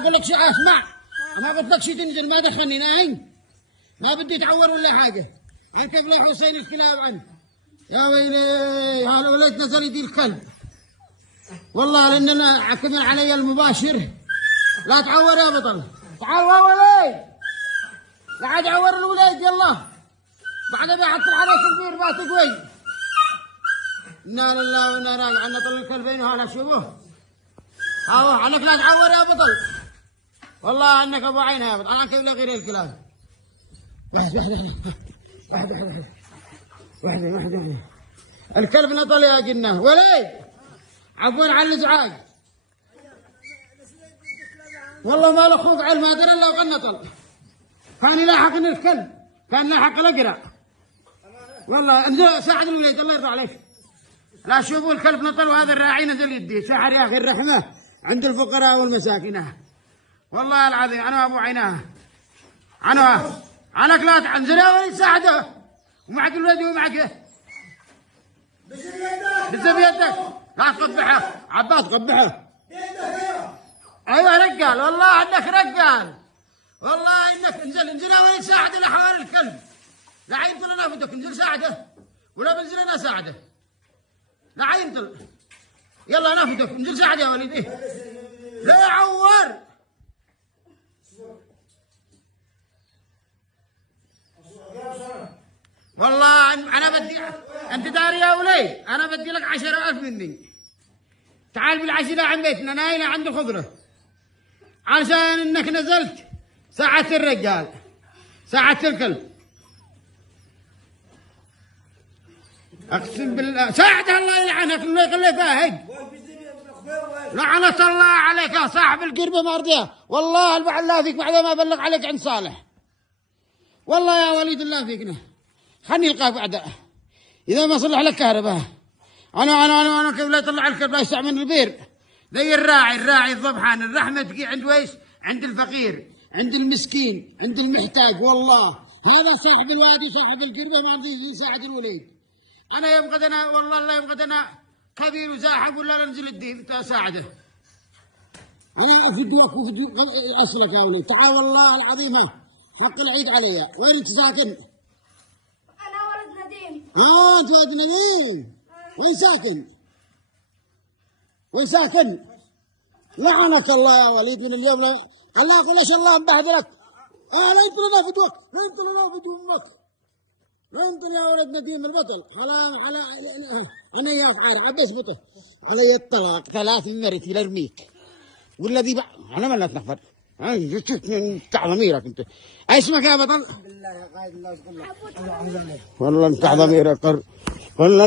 اقول لك شيء اسمع، ما قلت لك شيء تنزل، ما دخلني نايم، ما بدي تعور ولا حاجه. اركب لك حسين الكلاب عنه. يا ويلي هذا ولد نزل يدي الكلب. والله لاننا حكم علي المباشر. لا تعور يا بطل. تعال يا ولد. لا عاد عور الولد يلا. بعد بيحط عليك البير ما تقوي. انا لله وانا راجع عنا طل الكلبين وهذا شوفوه. هاو عنك لا تعور يا بطل. والله عنك ابو عينها يا بطل. انا كيف لا غير الكلاب. واحدة الكلب نطل يا جنة ولي عفوا على الازعاج. والله ما له خوف علم ما درى الا وقد نطل. كان يلاحقني الكلب، كان لاحق الاقرع. والله انزل ساعد الوليد الله يرضى عليك. لا شوفوا الكلب نطل وهذا الراعي نزل يديه. سحر يا اخي الرحمه عند الفقراء والمساكين. والله العظيم انا ابو عيناه. عنك لا تنزل يا وليد ساعده. ومعك الولد ومعك بس بيدك لا تقبحه. عباس قبحه. ايوه رجال والله عندك رجال. والله انك انزل يا وليد ساعد الى حوالي الكلب. لا عينطل انا بدك انزل ساعده ولا بنزل انا ساعده. لا عينطل يلا انا بدك انزل ساعد يا وليد. ايه لا يعور. والله انا بدي انت داري يا ولي انا بدي لك 10,000 مني. تعال بالعشرة عن بيتنا نايلة عند الخضرة علشان انك نزلت ساعة الرجال ساعة الكلب. اقسم بالله ساعده الله يلعنك الله يخليه فاهد. لعنة الله عليك يا صاحب القربة مرضية. والله البعد لا فيك بعد ما بلغ عليك عند صالح. والله يا وليد الله فيكنا. خلني القاك بعد اذا ما صلح لك كهرباء. انا كيف لا يطلع الكلب لا يستعمل البير. زي الراعي الضبحان الرحمه تجي عند ويش؟ عند الفقير، عند المسكين، عند المحتاج. والله هذا صاحب الوادي صاحب القربه ما رضي يساعد الوليد. انا يوم قد انا والله الله يوم قد انا كبير وزاحف ولا انزل الدين اساعده. انا افدوك اصلك يا وليد. تعال والله العظيم حق العيد علي. وين انت ساكن؟ أنا ولد نديم. أنت ولد نديم. وين ساكن؟ وين ساكن؟ لعنك الله يا وليد من اليوم الله يقول ايش الله مبهدلك. لا انت لنا فدوك، لا انت لنا فدو امك. لا انت يا ولد نديم البطل. على انا يا عارف ابيس بطل. علي الطلاق 3 مرتي لارميك. والذي انا ما لا تنخفض. انت ضميرك انت. اسمك يا بطل؟ بالله يا قائد الناس كلها. والله انت ضميرك والله